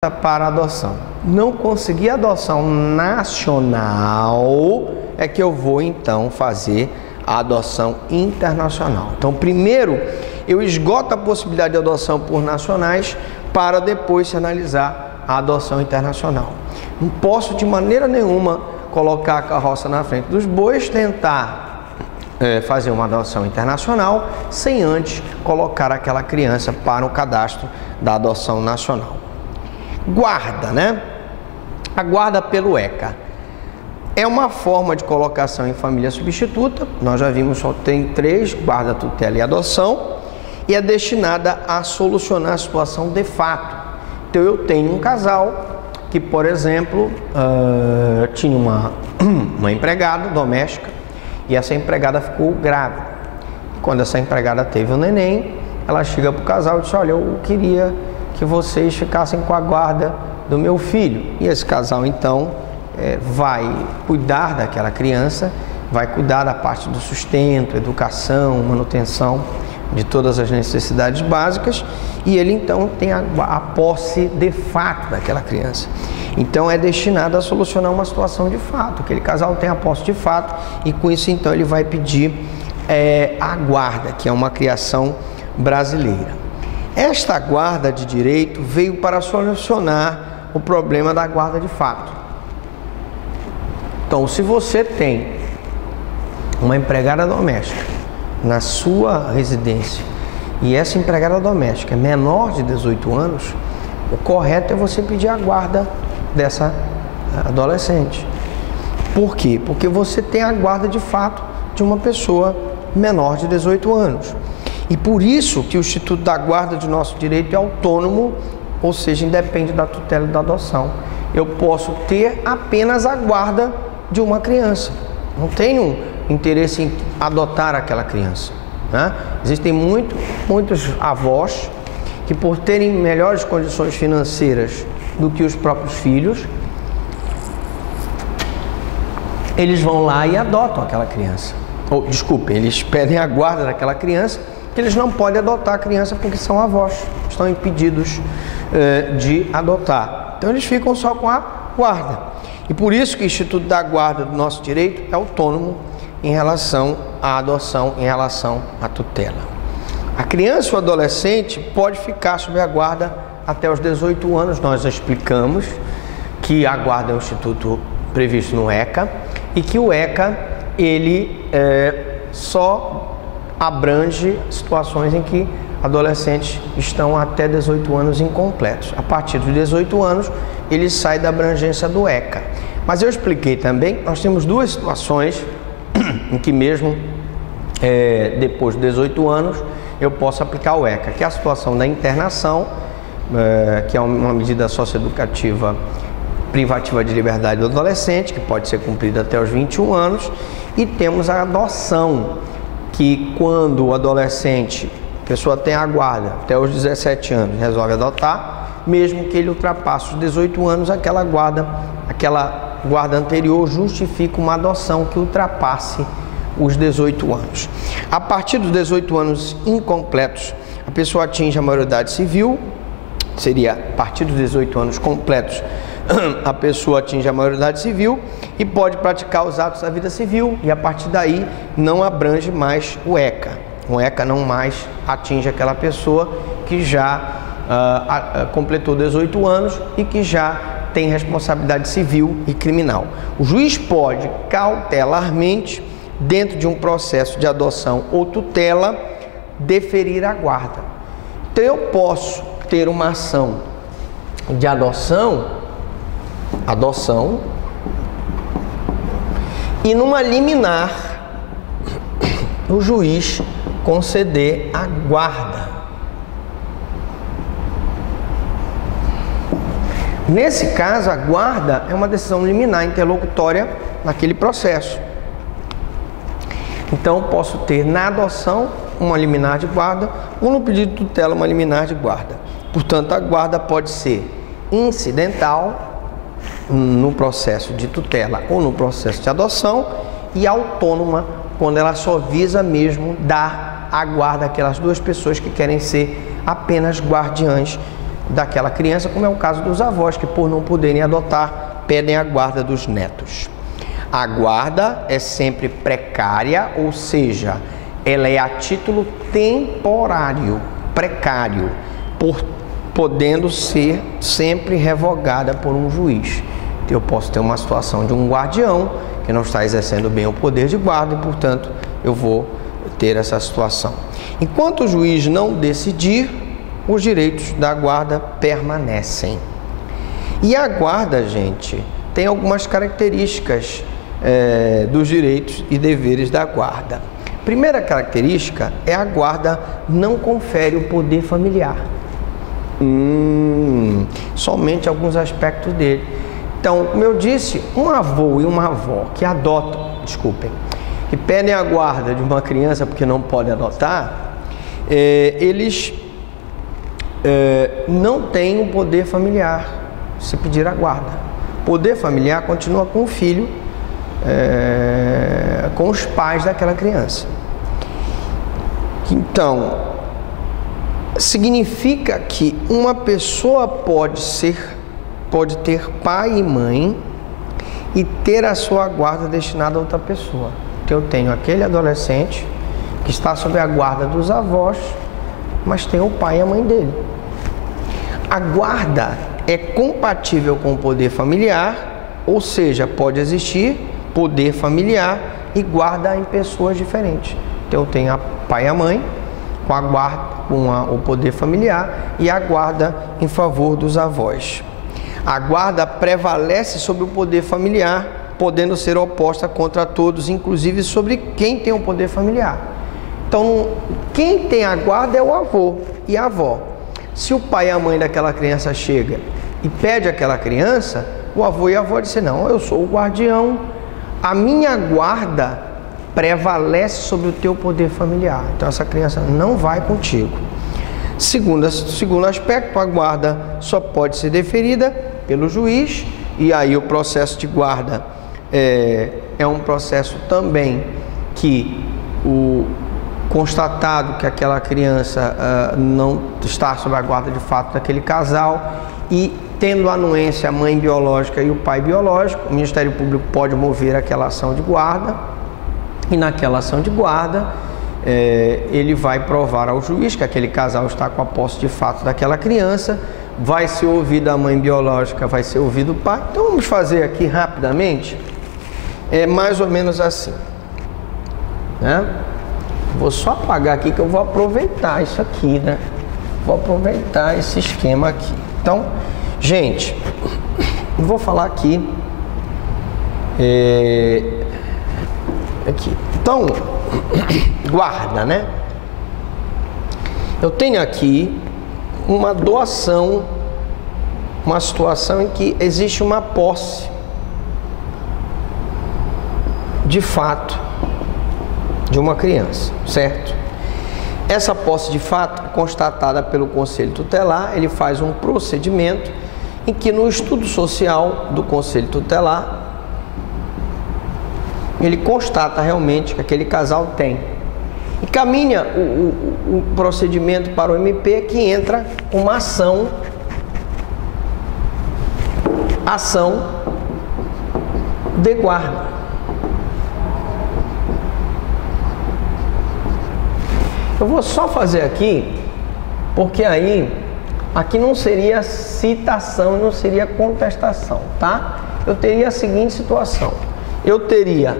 para adoção. Não consegui adoção nacional, é que eu vou então fazer a adoção internacional. Então, primeiro eu esgoto a possibilidade de adoção por nacionais para depois se analisar a adoção internacional. Não posso de maneira nenhuma colocar a carroça na frente dos bois, tentar fazer uma adoção internacional sem antes colocar aquela criança para o cadastro da adoção nacional. Guarda, né? A guarda pelo ECA é uma forma de colocação em família substituta. Nós já vimos, só tem 3: guarda, tutela e adoção, e é destinada a solucionar a situação de fato. Então eu tenho um casal que, por exemplo, tinha uma empregada doméstica e essa empregada ficou grávida. Quando essa empregada teve um neném, ela chega para o casal e diz: olha, eu queria que vocês ficassem com a guarda do meu filho. E esse casal então vai cuidar daquela criança, vai cuidar da parte do sustento, educação, manutenção de todas as necessidades básicas, e ele então tem a posse de fato daquela criança. Então é destinado a solucionar uma situação de fato. Aquele casal tem a posse de fato e com isso então ele vai pedir a guarda, que é uma criação brasileira. Esta guarda de direito veio para solucionar o problema da guarda de fato. Então, se você tem uma empregada doméstica na sua residência e essa empregada doméstica é menor de 18 anos, o correto é você pedir a guarda dessa adolescente. Por quê? Porque você tem a guarda de fato de uma pessoa menor de 18 anos. E por isso que o Instituto da Guarda de nosso direito é autônomo, ou seja, independe da tutela e da adoção. Eu posso ter apenas a guarda de uma criança. Não tenho interesse em adotar aquela criança, né? Existem muitos avós que, por terem melhores condições financeiras do que os próprios filhos, eles vão lá e adotam aquela criança. Eles pedem a guarda daquela criança, que eles não podem adotar a criança porque são avós, estão impedidos de adotar. Então eles ficam só com a guarda. E por isso que o Instituto da Guarda do nosso direito é autônomo em relação à adoção, em relação à tutela. A criança ou adolescente pode ficar sob a guarda até os 18 anos. Nós já explicamos que a guarda é um instituto previsto no ECA e que o ECA ele só abrange situações em que adolescentes estão até 18 anos incompletos. A partir dos 18 anos, ele sai da abrangência do ECA. Mas eu expliquei também, nós temos duas situações em que mesmo depois de 18 anos eu posso aplicar o ECA, que é a situação da internação, que é uma medida socioeducativa privativa de liberdade do adolescente, que pode ser cumprida até os 21 anos, e temos a adoção, que quando o adolescente, a pessoa tem a guarda até os 17 anos, resolve adotar, mesmo que ele ultrapasse os 18 anos, aquela guarda anterior justifica uma adoção que ultrapasse os 18 anos. A partir dos 18 anos incompletos, a pessoa atinge a maioridade civil, seria a partir dos 18 anos completos, a pessoa atinge a maioridade civil e pode praticar os atos da vida civil, e a partir daí não abrange mais o ECA. O ECA não mais atinge aquela pessoa que já completou 18 anos e que já tem responsabilidade civil e criminal. O juiz pode cautelarmente, dentro de um processo de adoção ou tutela, deferir a guarda. Então eu posso ter uma ação de adoção, e numa liminar o juiz conceder a guarda. Nesse caso, a guarda é uma decisão liminar interlocutória naquele processo. Então, posso ter na adoção uma liminar de guarda ou no pedido de tutela uma liminar de guarda. Portanto, a guarda pode ser incidental no processo de tutela ou no processo de adoção e autônoma quando ela só visa mesmo dar a guarda àquelas duas pessoas que querem ser apenas guardiãs daquela criança, como é o caso dos avós, que por não poderem adotar, pedem a guarda dos netos. A guarda é sempre precária, ou seja, ela é a título temporário, precário, podendo ser sempre revogada por um juiz. Eu posso ter uma situação de um guardião que não está exercendo bem o poder de guarda e, portanto, eu vou ter essa situação. Enquanto o juiz não decidir, os direitos da guarda permanecem. E a guarda, gente, tem algumas características dos direitos e deveres da guarda. Primeira característica é a guarda não confere o poder familiar. Somente alguns aspectos dele. Então, como eu disse, um avô e uma avó que adotam, que pedem a guarda de uma criança porque não podem adotar, eles não têm o poder familiar se pedir a guarda. Poder familiar continua com o filho, com os pais daquela criança. Então, significa que uma pessoa pode ter pai e mãe e ter a sua guarda destinada a outra pessoa. Então, eu tenho aquele adolescente que está sob a guarda dos avós, mas tem o pai e a mãe dele. A guarda é compatível com o poder familiar, ou seja, pode existir poder familiar e guarda em pessoas diferentes. Então, eu tenho a pai e a mãe com a guarda, o poder familiar, e a guarda em favor dos avós. A guarda prevalece sobre o poder familiar, podendo ser oposta contra todos, inclusive sobre quem tem o poder familiar. Então, quem tem a guarda é o avô e a avó. Se o pai e a mãe daquela criança chega e pede aquela criança, o avô e a avó dizem: não, eu sou o guardião, a minha guarda prevalece sobre o teu poder familiar. Então, essa criança não vai contigo. Segundo aspecto, a guarda só pode ser deferida pelo juiz, e aí o processo de guarda é um processo também que o constatado que aquela criança não está sob a guarda de fato daquele casal, e tendo anuência a mãe biológica e o pai biológico, o Ministério Público pode mover aquela ação de guarda, e naquela ação de guarda ele vai provar ao juiz que aquele casal está com a posse de fato daquela criança, vai ser ouvida a mãe biológica, vai ser ouvido o pai. Então vamos fazer aqui rapidamente, mais ou menos assim, né? Vou só apagar aqui que eu vou aproveitar isso aqui, né? Vou aproveitar esse esquema aqui. Então, gente, eu vou falar aqui. Aqui. Então, guarda, né? Eu tenho aqui uma doação, uma situação em que existe uma posse de fato de uma criança, certo? Essa posse de fato, constatada pelo Conselho Tutelar, ele faz um procedimento em que no estudo social do Conselho Tutelar, ele constata realmente que aquele casal tem. E caminha o procedimento para o MP, que entra uma ação de guarda. Eu vou só fazer aqui, porque aqui não seria citação, não seria contestação, tá? Eu teria a seguinte situação. Eu teria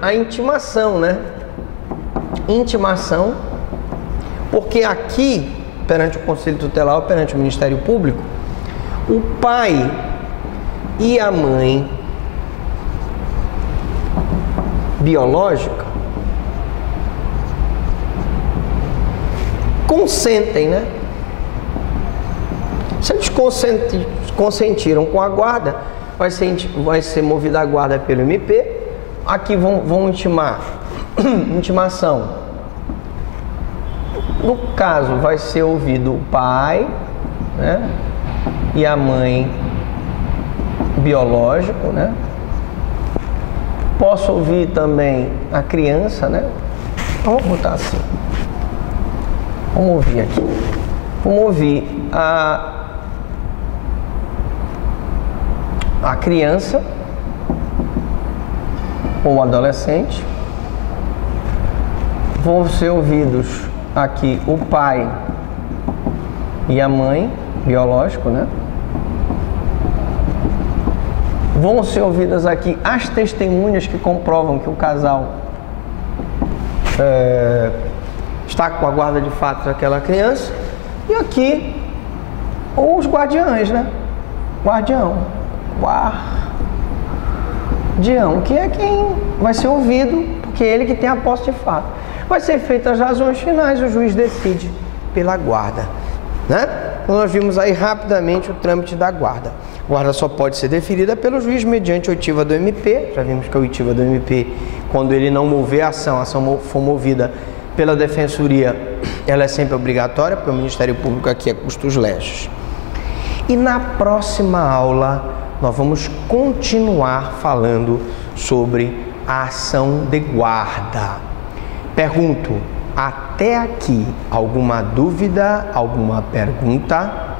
a intimação, né? Intimação, porque aqui, perante o Conselho Tutelar ou perante o Ministério Público, o pai e a mãe biológica consentem, né? Se eles consentiram com a guarda, vai ser movida a guarda pelo MP. Aqui vão intimar, intimação. No caso, vai ser ouvido o pai, né? E a mãe biológico, né? Posso ouvir também a criança, né? Vamos botar assim. Vamos ouvir aqui. Vamos ouvir a criança ou o adolescente. Vão ser ouvidos aqui o pai e a mãe, biológico, né? Vão ser ouvidas aqui as testemunhas que comprovam que o casal está com a guarda de fato daquela criança. E aqui os guardiães, né? Guardião, que é quem vai ser ouvido, porque é ele que tem a posse de fato. Vai ser feitas as razões finais, o juiz decide pela guarda, né? Então nós vimos aí rapidamente o trâmite da guarda. A guarda só pode ser deferida pelo juiz mediante oitiva do MP. Já vimos que a oitiva do MP, quando ele não mover a ação for movida pela defensoria, ela é sempre obrigatória, porque o Ministério Público aqui é custos legis. E na próxima aula nós vamos continuar falando sobre a ação de guarda. Pergunto, até aqui, alguma dúvida, alguma pergunta?